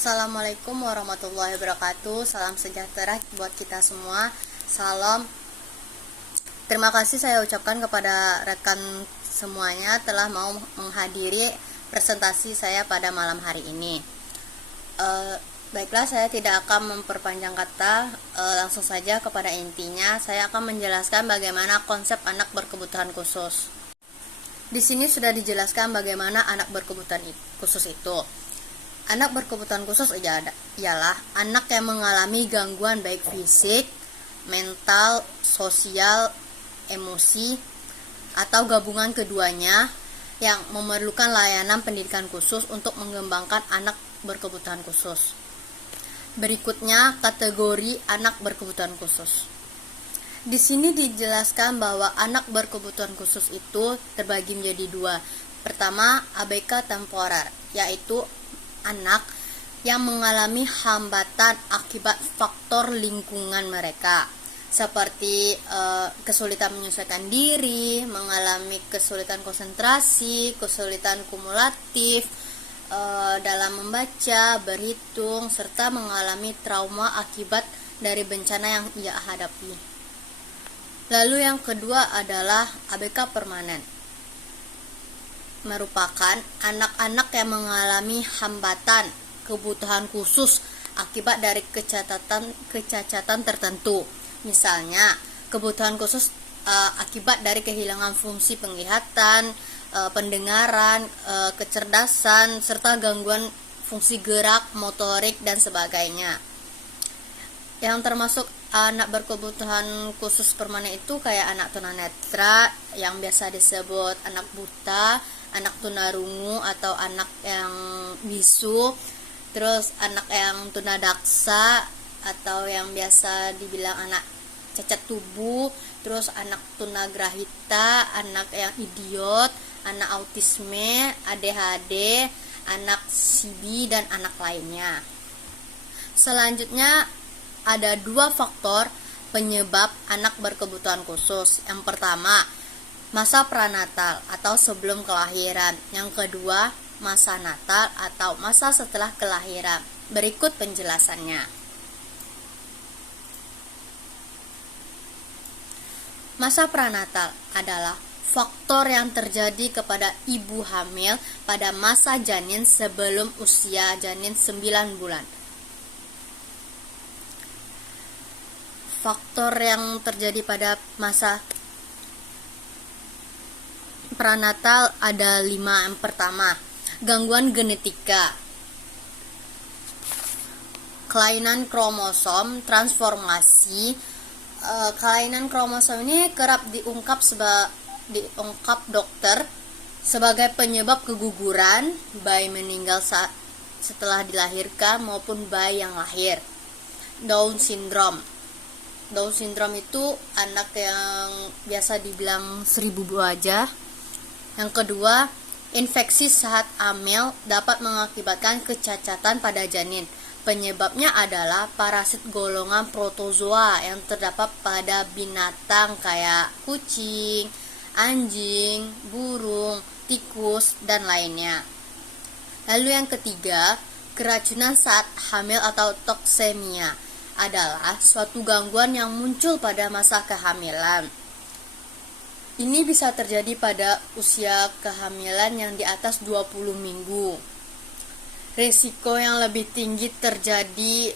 Assalamualaikum warahmatullahi wabarakatuh. Salam sejahtera buat kita semua. Salam. Terima kasih saya ucapkan kepada rekan semuanya telah mau menghadiri presentasi saya pada malam hari ini. Baiklah, saya tidak akan memperpanjang kata, langsung saja kepada intinya. Saya akan menjelaskan bagaimana konsep anak berkebutuhan khusus. Di sini sudah dijelaskan bagaimana anak berkebutuhan khusus itu. Anak berkebutuhan khusus ialah anak yang mengalami gangguan baik fisik, mental, sosial, emosi, atau gabungan keduanya yang memerlukan layanan pendidikan khusus untuk mengembangkan anak berkebutuhan khusus. Berikutnya, kategori anak berkebutuhan khusus. Di sini dijelaskan bahwa anak berkebutuhan khusus itu terbagi menjadi dua. Pertama, ABK temporer, yaitu anak yang mengalami hambatan akibat faktor lingkungan mereka, seperti kesulitan menyesuaikan diri, mengalami kesulitan konsentrasi, kesulitan kumulatif dalam membaca, berhitung, serta mengalami trauma akibat dari bencana yang ia hadapi. Lalu yang kedua adalah ABK permanen, merupakan anak-anak yang mengalami hambatan kebutuhan khusus akibat dari kecacatan tertentu. Misalnya, kebutuhan khusus akibat dari kehilangan fungsi penglihatan, pendengaran, kecerdasan, serta gangguan fungsi gerak, motorik, dan sebagainya. Yang termasuk anak berkebutuhan khusus permanen itu kayak anak tunanetra yang biasa disebut anak buta, anak tunarungu atau anak yang bisu, terus anak yang tunadaksa atau yang biasa dibilang anak cacat tubuh, terus anak tunagrahita, anak yang idiot, anak autisme, ADHD, anak CB, dan anak lainnya. Selanjutnya ada dua faktor penyebab anak berkebutuhan khusus. Yang pertama, masa pranatal atau sebelum kelahiran. Yang kedua, masa natal atau masa setelah kelahiran. Berikut penjelasannya. Masa pranatal adalah faktor yang terjadi kepada ibu hamil pada masa janin sebelum usia janin 9 bulan. Faktor yang terjadi pada masa pranatal ada 5. Yang pertama, gangguan genetika, kelainan kromosom, transformasi. Kelainan kromosom ini kerap diungkap dokter sebagai penyebab keguguran, bayi meninggal setelah dilahirkan maupun bayi yang lahir. Down syndrome itu anak yang biasa dibilang 1000 wajah. Yang kedua, infeksi saat hamil dapat mengakibatkan kecacatan pada janin. Penyebabnya adalah parasit golongan protozoa yang terdapat pada binatang kayak kucing, anjing, burung, tikus, dan lainnya. Lalu yang ketiga, keracunan saat hamil atau toksemia adalah suatu gangguan yang muncul pada masa kehamilan. Ini bisa terjadi pada usia kehamilan yang di atas 20 minggu. Risiko yang lebih tinggi terjadi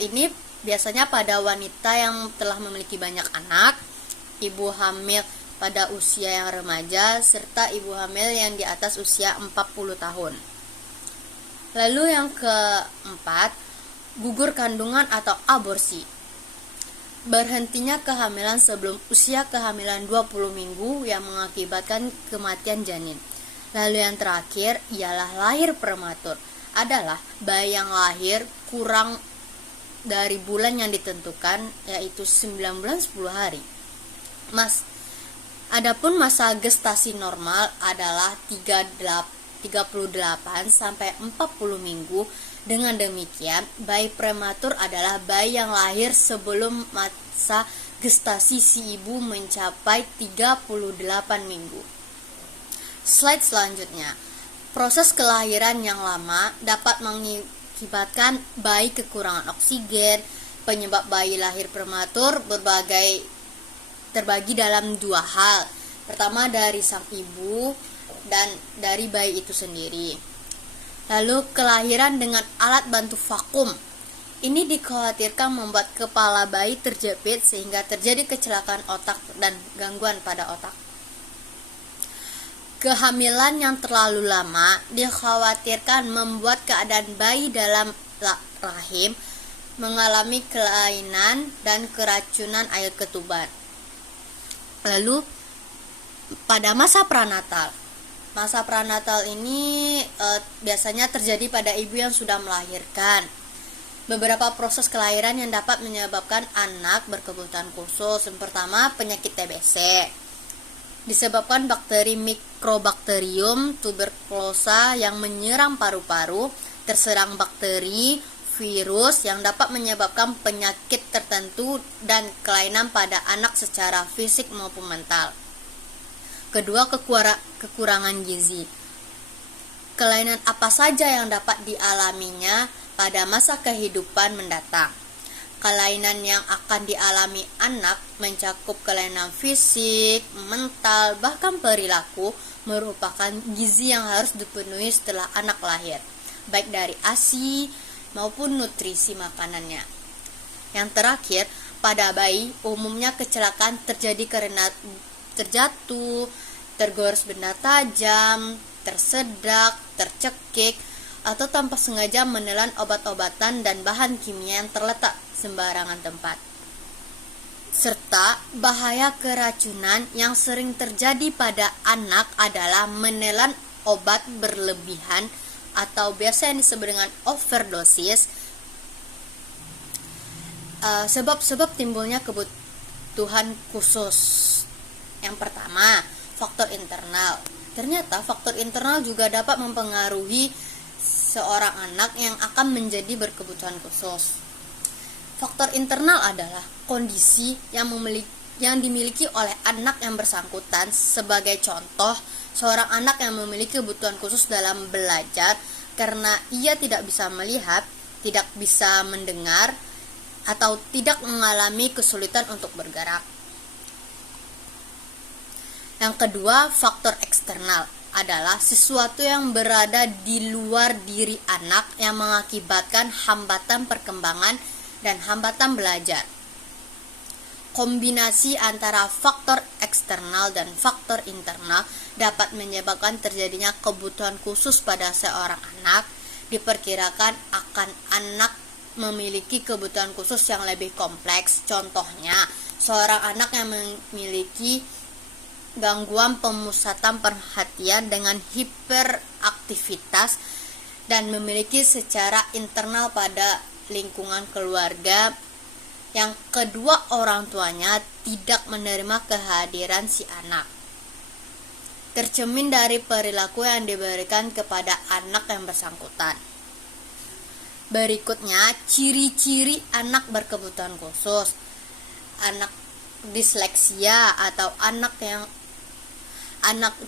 ini biasanya pada wanita yang telah memiliki banyak anak, ibu hamil pada usia yang remaja, serta ibu hamil yang di atas usia 40 tahun. Lalu yang keempat, gugur kandungan atau aborsi. Berhentinya kehamilan sebelum usia kehamilan 20 minggu yang mengakibatkan kematian janin. Lalu yang terakhir ialah lahir prematur, adalah bayi yang lahir kurang dari bulan yang ditentukan, yaitu 9 bulan 10 hari. Adapun masa gestasi normal adalah 38 sampai 40 minggu. Dengan demikian, bayi prematur adalah bayi yang lahir sebelum masa gestasi si ibu mencapai 38 minggu. Slide selanjutnya. Proses kelahiran yang lama dapat mengakibatkan bayi kekurangan oksigen. Penyebab bayi lahir prematur terbagi dalam dua hal. Pertama dari sang ibu dan dari bayi itu sendiri. Lalu kelahiran dengan alat bantu vakum. Ini dikhawatirkan membuat kepala bayi terjepit sehingga terjadi kecelakaan otak dan gangguan pada otak. Kehamilan yang terlalu lama dikhawatirkan membuat keadaan bayi dalam rahim mengalami kelainan dan keracunan air ketuban. Lalu pada masa pranatal. Masa pranatal ini biasanya terjadi pada ibu yang sudah melahirkan. Beberapa proses kelahiran yang dapat menyebabkan anak berkebutuhan khusus. Yang pertama, penyakit TBC. Disebabkan bakteri Mycobacterium tuberculosis yang menyerang paru-paru, terserang bakteri, virus yang dapat menyebabkan penyakit tertentu dan kelainan pada anak secara fisik maupun mental. Kedua, kekurangan gizi. Kelainan apa saja yang dapat dialaminya pada masa kehidupan mendatang. Kelainan yang akan dialami anak mencakup kelainan fisik, mental, bahkan perilaku, merupakan gizi yang harus dipenuhi setelah anak lahir, baik dari ASI maupun nutrisi makanannya. Yang terakhir, pada bayi umumnya kecelakaan terjadi karena terjatuh, tergores benda tajam, tersedak, tercekik, atau tanpa sengaja menelan obat-obatan dan bahan kimia yang terletak sembarangan tempat. Serta bahaya keracunan yang sering terjadi pada anak adalah menelan obat berlebihan atau biasa yang disebut dengan overdosis. Sebab-sebab timbulnya kebutuhan khusus. Yang pertama, faktor internal. Ternyata faktor internal juga dapat mempengaruhi seorang anak yang akan menjadi berkebutuhan khusus. Faktor internal adalah kondisi yang dimiliki oleh anak yang bersangkutan. Sebagai contoh, seorang anak yang memiliki kebutuhan khusus dalam belajar karena ia tidak bisa melihat, tidak bisa mendengar, atau tidak mengalami kesulitan untuk bergerak. Yang kedua, faktor eksternal adalah sesuatu yang berada di luar diri anak yang mengakibatkan hambatan perkembangan dan hambatan belajar. Kombinasi antara faktor eksternal dan faktor internal dapat menyebabkan terjadinya kebutuhan khusus pada seorang anak. Diperkirakan akan anak memiliki kebutuhan khusus yang lebih kompleks. Contohnya, seorang anak yang memiliki gangguan pemusatan perhatian dengan hiperaktivitas dan memiliki secara internal pada lingkungan keluarga yang kedua orang tuanya tidak menerima kehadiran si anak. Tercermin dari perilaku yang diberikan kepada anak yang bersangkutan. Berikutnya, ciri-ciri anak berkebutuhan khusus. Anak disleksia atau anak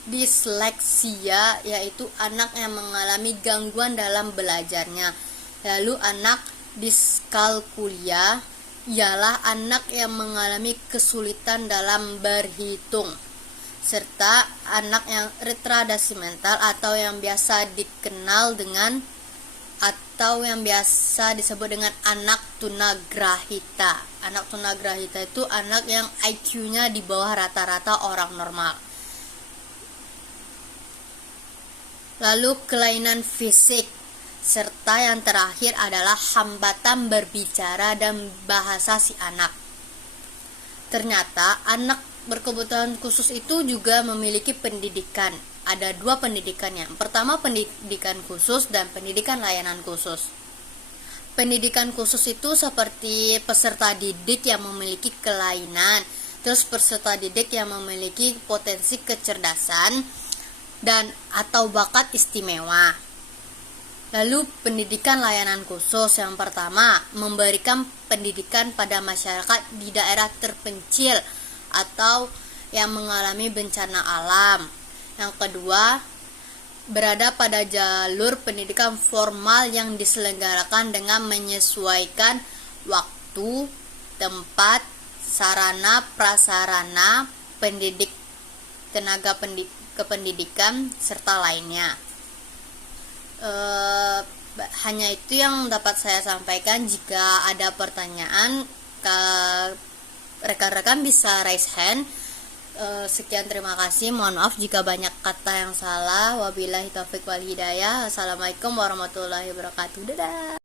disleksia yaitu anak yang mengalami gangguan dalam belajarnya. Lalu anak diskalkulia ialah anak yang mengalami kesulitan dalam berhitung. Serta anak yang retardasi mental atau yang biasa dikenal dengan atau yang biasa disebut dengan anak tunagrahita. Anak tunagrahita itu anak yang IQ-nya di bawah rata-rata orang normal. Lalu kelainan fisik, serta yang terakhir adalah hambatan berbicara dan bahasa si anak. Ternyata anak berkebutuhan khusus itu juga memiliki pendidikan. Ada dua pendidikan. Yang pertama, pendidikan khusus dan pendidikan layanan khusus. Pendidikan khusus itu seperti peserta didik yang memiliki kelainan, terus peserta didik yang memiliki potensi kecerdasan dan atau bakat istimewa. Lalu pendidikan layanan khusus yang pertama memberikan pendidikan pada masyarakat di daerah terpencil atau yang mengalami bencana alam. Yang kedua, berada pada jalur pendidikan formal yang diselenggarakan dengan menyesuaikan waktu, tempat, sarana, prasarana, pendidik, tenaga kependidikan, serta lainnya. Hanya itu yang dapat saya sampaikan. Jika ada pertanyaan, rekan-rekan bisa raise hand. Sekian, terima kasih. Mohon maaf jika banyak kata yang salah. Wabillahi taufiq wal hidayah. Assalamualaikum warahmatullahi wabarakatuh. Dadah.